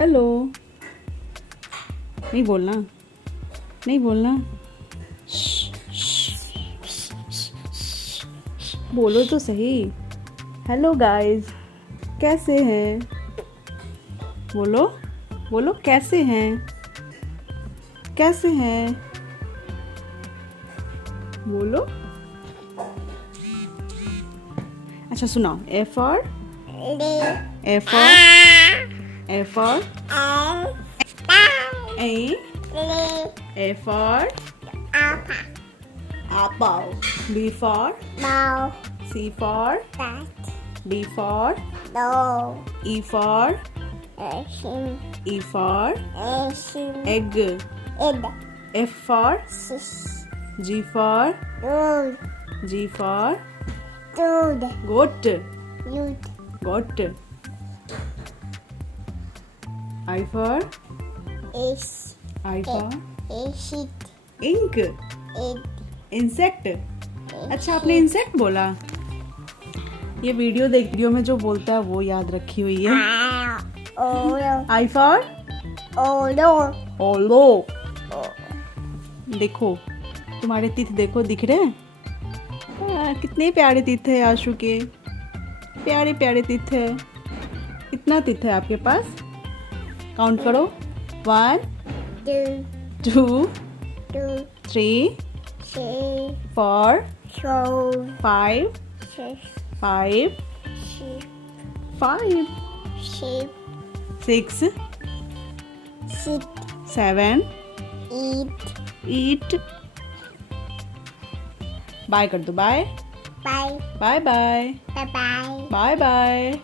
Hello. नहीं बोलना, नहीं बोलना। बोलो तो सही। हेलो गाइस, कैसे हैं? बोलो बोलो, कैसे हैं? कैसे हैं? बोलो। अच्छा सुनाओ। A for A for A for A for apple. B for C for D for E for E for egg. F for G for goat. Goat. I for ink. Insect. अच्छा, आपने इंसेक्ट बोला। ये video में जो बोलता है वो याद रखी हुई है। आई फॉर ओलो। देखो, तुम्हारे तीत देखो, दिख रहे हैं? कितने प्यारे तीत है आशु के। प्यारे प्यारे तीत है। कितना तीत है आपके पास? काउंट करो। 1 2 3 4 5 5 6 7 8। बाय कर दो। Bye bye bye bye bye bye.